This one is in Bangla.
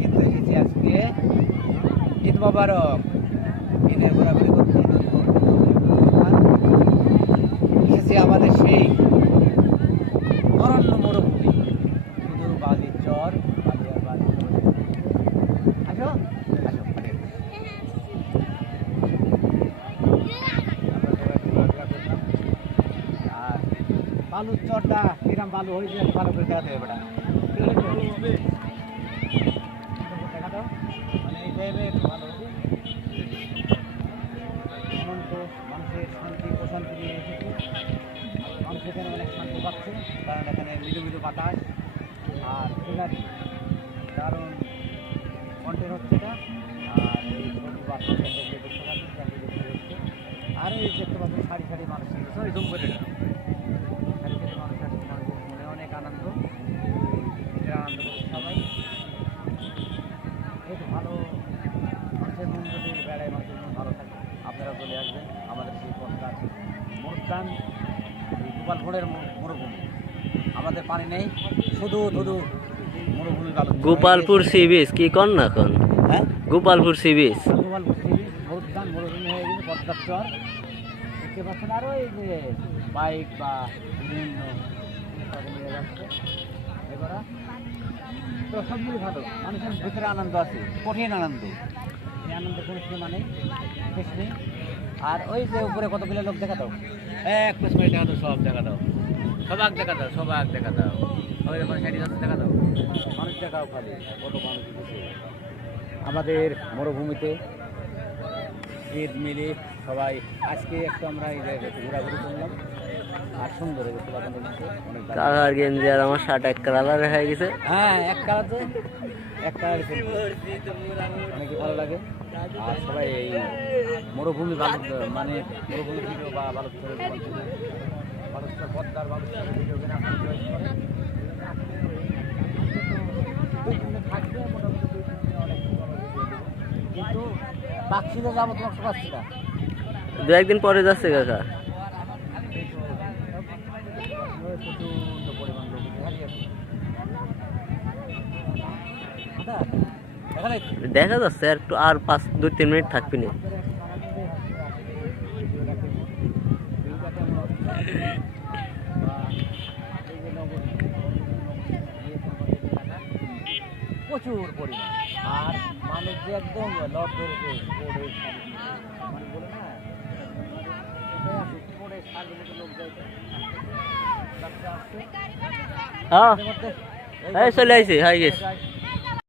কিন্তু এসেছি আজকে ঈদ মোবারক। ঈদে ঘোরাঘুরি করতে এসেছি আমাদের সেই অরণ্য মরুভূমি, শুধু বালির চর, বালি আর বালি। আসো আসো, আর বালুর চরটা কিরম বালু হয়েছে ভালো করে দেখাতে হবে। দেখা দাও, মানে এই টাইমে ভালো হয়েছে। অনন্ত মানুষের শান্তি প্রশান্তি নিয়ে এসেছে। মানুষ এখানে অনেক শান্তি পাচ্ছে, কারণ এখানে মৃদু মৃদু বাতাস আর সিনারি দারুণ কন্টেন্ট হচ্ছে এটা। আর এই ছোট বাচ্চাদের দেখতে পাচ্ছেন, ফ্যামিলি দেখতে হচ্ছে। আর এই দেখতে পাচ্ছেন সারি সারি মানুষ, সরি জুম করে এটা সারি সারি মানুষ আসছে, মানুষের মনে অনেক আনন্দ, ঈদের আনন্দ করছে সবাই। এই তো ভালো মানুষের মন যদি বেড়ায়, মানুষের মন ভালো থাকে, আপনারা চলে আসবেন আমাদের সেই পথকার মরুস্থান, গোপালপুরের মরুভূমি। আমাদের পানি নেই, শুধু শুধু মরুভূমি। গোপালপুর সি বিচ কি কর না এখন? হ্যাঁ, Gopalpur sea beach, Gopalpur sea beach, মরুস্থান, মরুভূমি হয়ে গেছে পদ্মার চর দেখতে পাচ্ছেন। আরও এই যে বাইক বা বিভিন্ন নিয়ে যাচ্ছে এবারা, তো সবগুলি ভালো। মানুষের ভিতরে আনন্দ আছে, কঠিন আনন্দ। এই আনন্দ কোনো সীমা নেই, শেষ নেই। আর ওই যে উপরে কতগুলো লোক দেখা দাও, এক পেস করে দেখা দাও, সব দেখা দাও, সবাক দেখা দাও, সবাক দেখা দাও, ওই রকম সাইডে যাচ্ছে দেখা দাও, মানুষ দেখাও খালি কত মানুষ বসে আমাদের মরুভূমিতে। ঈদ মিলে সবাই আজকে একটু আমরা এই জায়গায় ঘোরাঘুরি করলাম। আর সুন্দর হয়েছে অনেক কালার গেঞ্জি আর আমার শার্ট এক কালার হয়ে গেছে। হ্যাঁ, এক কালার তো এক কালার অনেক ভালো লাগে। আর সবাই এই মরুভূমি ভালো, মানে মরুভূমি ভিডিও বা বালুচরের বালুচর পদ্মার বালুচরের ভিডিও কিনে আপনারা চয়েস করেন। থাকবে মোটামুটি 2-3 দিনে অনেক কিন্তু বাক্সিতে যাবো তোমার পাচ্ছি না, 2-1 দিন পরে যাচ্ছে কাকা। দেখা যাচ্ছে আর একটু, আর 2-3 মিনিট থাকবি না। প্রচুর পরিমাণ, আর মানুষ যে একদম লট ধরেছে মানে বলে না, লোক হ্যাঁ, চলে আসি, হয়ে গেছে।